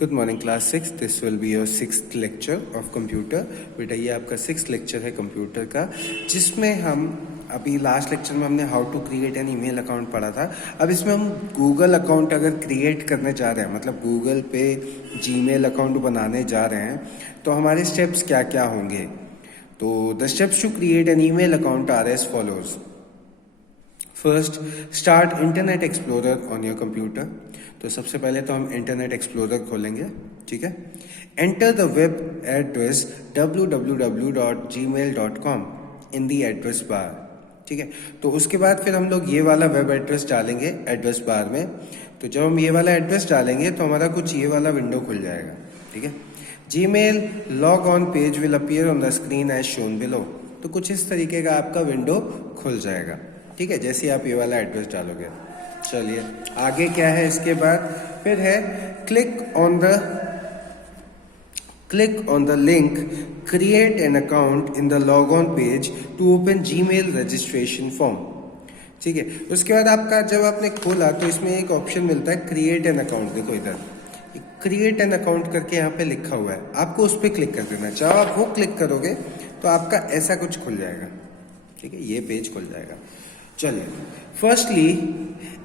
Good morning class 6। This will be your 6th lecture of computer. बेटा ये आपका 6th lecture है computer का, जिसमें हम अभी लास्ट लेक्चर में हमने how to create an email account पढ़ा था। अब इसमें हम गूगल अकाउंट अगर क्रिएट करने जा रहे हैं, मतलब गूगल पे जीमेल अकाउंट बनाने जा रहे हैं, तो हमारे स्टेप्स क्या क्या होंगे। तो the steps to create an email account are as follows. First, start Internet Explorer on your computer. तो सबसे पहले तो हम इंटरनेट एक्सप्लोरर खोलेंगे, ठीक है। Enter the web address www.gmail.com in the address bar, ठीक है। तो उसके बाद फिर हम लोग ये वाला वेब एड्रेस डालेंगे एड्रेस बार में। तो जब हम ये वाला एड्रेस डालेंगे तो हमारा कुछ ये वाला विंडो खुल जाएगा, ठीक है। Gmail log on page will appear on the screen as shown below. तो कुछ इस तरीके का आपका विंडो खुल जाएगा, ठीक है, जैसे आप ये वाला एड्रेस डालोगे। चलिए आगे क्या है इसके बाद, फिर है click on the link create an account in the log on page to open Gmail registration form, ठीक है। उसके बाद आपका जब आपने खोला तो इसमें एक ऑप्शन मिलता है क्रिएट एन अकाउंट। देखो इधर क्रिएट एन अकाउंट करके यहाँ पे लिखा हुआ है, आपको उस पर क्लिक कर देना। जब आप वो क्लिक करोगे तो आपका ऐसा कुछ खुल जाएगा, ठीक है, ये पेज खुल जाएगा। चलिए, firstly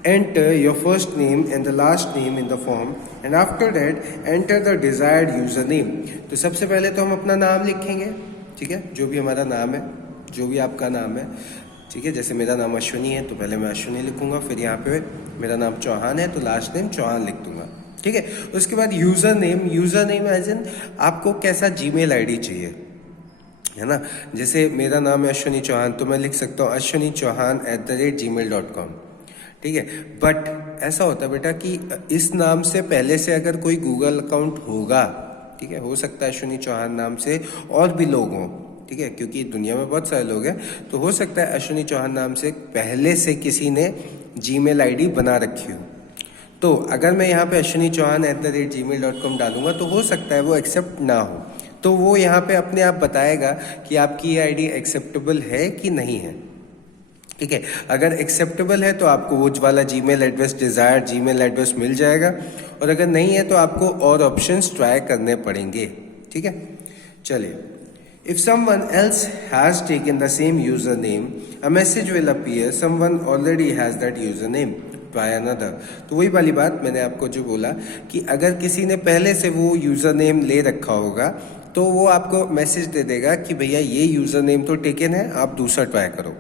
enter your first name and the last name in the form and after that enter the desired user name. तो सबसे पहले तो हम अपना नाम लिखेंगे, ठीक है, जो भी हमारा नाम है, जो भी आपका नाम है, ठीक है। जैसे मेरा नाम अश्विनी है तो पहले मैं अश्विनी लिखूंगा, फिर यहाँ पे मेरा नाम चौहान है तो लास्ट नेम चौहान लिख दूंगा, ठीक है। उसके बाद यूजर नेम एज इन आपको कैसा जीमेल आईडी चाहिए, है ना। जैसे मेरा नाम है अश्विनी चौहान तो मैं लिख सकता हूँ अश्विनी चौहान @gmail.com, ठीक है। बट ऐसा होता है बेटा कि इस नाम से पहले से अगर कोई गूगल अकाउंट होगा, ठीक है, हो सकता है अश्विनी चौहान नाम से और भी लोग हों, ठीक है, क्योंकि दुनिया में बहुत सारे लोग हैं, तो हो सकता है अश्विनी चौहान नाम से पहले से किसी ने जीमेल आईडी बना रखी हो। तो अगर मैं यहाँ पे अश्विनी चौहान @gmail.com डालूंगा तो हो सकता है वो एक्सेप्ट ना हो, तो वो यहाँ पे अपने आप बताएगा कि आपकी ये आईडी एक्सेप्टेबल है कि नहीं है, ठीक है। अगर एक्सेप्टेबल है तो आपको वो वाला Gmail address, desired Gmail address मिल जाएगा, और अगर नहीं है तो आपको और ऑप्शंस ट्राई करने पड़ेंगे, ठीक है। चलिए, if someone else has taken the same user name a message will appear someone already has that user name try another. तो वही वाली बात मैंने आपको जो बोला कि अगर किसी ने पहले से वो यूजर नेम ले रखा होगा तो वो आपको मैसेज दे देगा कि भैया ये यूजर नेम तो टेकन है, आप दूसरा ट्राई करो।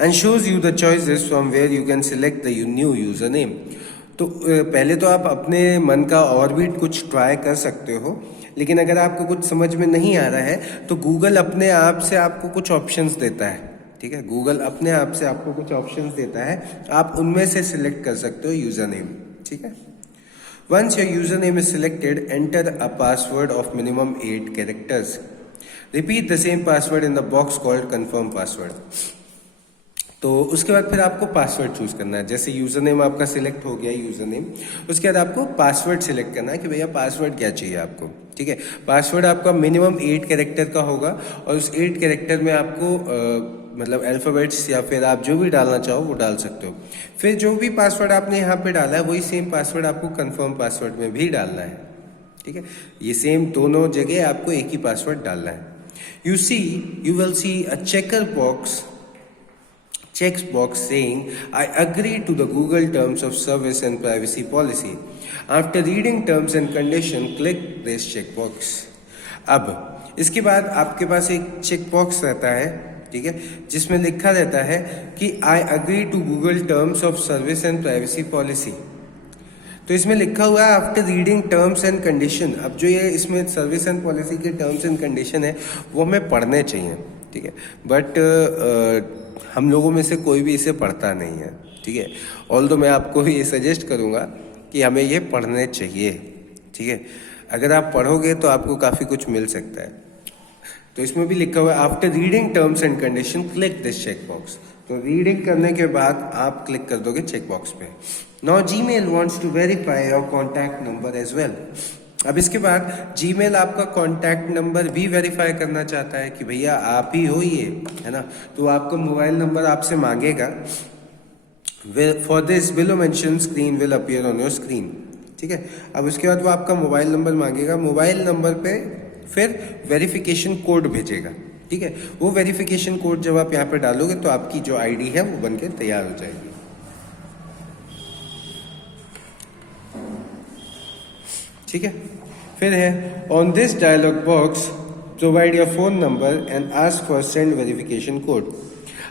And shows you the choices from where you can select the new user name. तो पहले तो आप अपने मन का और भी कुछ ट्राई कर सकते हो, लेकिन अगर आपको कुछ समझ में नहीं आ रहा है तो गूगल अपने आप से आपको कुछ ऑप्शंस देता है, ठीक है। गूगल अपने आप से आपको कुछ ऑप्शंस देता है, आप उनमें से सिलेक्ट कर सकते हो यूजर नेम, ठीक है। Once your username is selected, enter a password of minimum 8 characters. Repeat the same password in the box called confirm password. तो उसके बाद फिर आपको पासवर्ड चूज करना है। जैसे यूजर नेम आपका सिलेक्ट हो गया यूजर नेम, उसके बाद आपको पासवर्ड सिलेक्ट करना है कि भैया पासवर्ड क्या चाहिए आपको, ठीक है। पासवर्ड आपका मिनिमम 8 कैरेक्टर का होगा, और उस 8 कैरेक्टर में आपको मतलब अल्फाबेट्स या फिर आप जो भी डालना चाहो वो डाल सकते हो। फिर जो भी पासवर्ड आपने यहाँ पे डाला है वही सेम पासवर्ड आपको कंफर्म पासवर्ड में भी डालना है, ठीक है। ये सेम दोनों जगह आपको एक ही पासवर्ड डालना है। You will see a checks box saying I agree to the Google terms of service and privacy policy. After reading terms and condition, click this checkbox. अब इसके बाद आपके पास एक चेक बॉक्स रहता है, ठीक है, जिसमें लिखा रहता है कि I agree to Google terms of service and privacy policy. तो इसमें लिखा हुआ है after reading terms and condition. अब जो ये इसमें सर्विस एंड पॉलिसी के टर्म्स एंड कंडीशन है वो हमें पढ़ने चाहिए, ठीक है, बट हम लोगों में से कोई भी इसे पढ़ता नहीं है, ठीक है। ऑल्दो मैं आपको ये सजेस्ट करूँगा कि हमें ये पढ़ने चाहिए, ठीक है। अगर आप पढ़ोगे तो आपको काफ़ी कुछ मिल सकता है। तो इसमें भी लिखा हुआ है after reading terms and condition click this check box. तो रीडिंग करने के बाद आप क्लिक कर दोगे चेक बॉक्स पे। Now Gmail wants to verify your contact number as well. अब इसके बाद जीमेल आपका कॉन्टैक्ट नंबर भी वेरीफाई करना चाहता है कि भैया आप ही हो ये, है ना। तो आपको मोबाइल नंबर आपसे मांगेगा। For this below mention screen will appear on your screen, ठीक है। अब उसके बाद वो आपका मोबाइल नंबर मांगेगा, मोबाइल नंबर पे फिर वेरिफिकेशन कोड भेजेगा, ठीक है। वो वेरिफिकेशन कोड जब आप यहाँ पे डालोगे तो आपकी जो आईडी है वो बनके तैयार हो जाएगी। ठीक है। फिर है on this dialog box provide your phone number and ask for send verification code.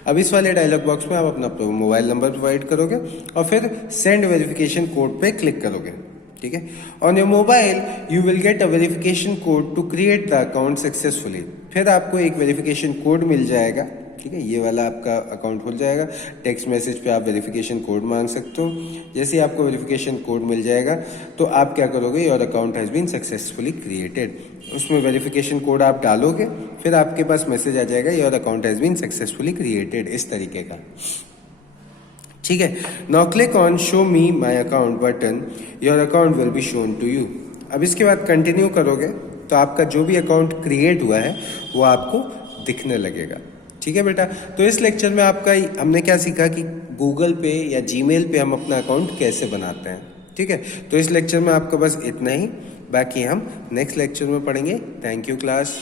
अब इस वाले डायलॉग बॉक्स में आप अपना मोबाइल नंबर प्रोवाइड करोगे और फिर सेंड वेरिफिकेशन कोड पे क्लिक करोगे, ठीक है। On your mobile you will get a verification code to create the account successfully. फिर आपको एक वेरिफिकेशन कोड मिल जाएगा, ठीक है। ये वाला आपका अकाउंट खुल जाएगा। टेक्स्ट मैसेज पे आप वेरिफिकेशन कोड मांग सकते हो। जैसे ही आपको वेरिफिकेशन कोड मिल जाएगा तो आप क्या करोगे, your account has been successfully created. उसमें वेरिफिकेशन कोड आप डालोगे, फिर आपके पास मैसेज आ जाएगा your account has been successfully created, इस तरीके का, ठीक है। Now click on show me my account button, your account will be shown to you. अब इसके बाद कंटिन्यू करोगे तो आपका जो भी अकाउंट क्रिएट हुआ है वो आपको दिखने लगेगा, ठीक है बेटा। तो इस लेक्चर में आपका हमने क्या सीखा कि गूगल पे या जीमेल पे हम अपना अकाउंट कैसे बनाते हैं, ठीक है। तो इस लेक्चर में आपका बस इतना ही, बाकी हम नेक्स्ट लेक्चर में पढ़ेंगे। Thank you class.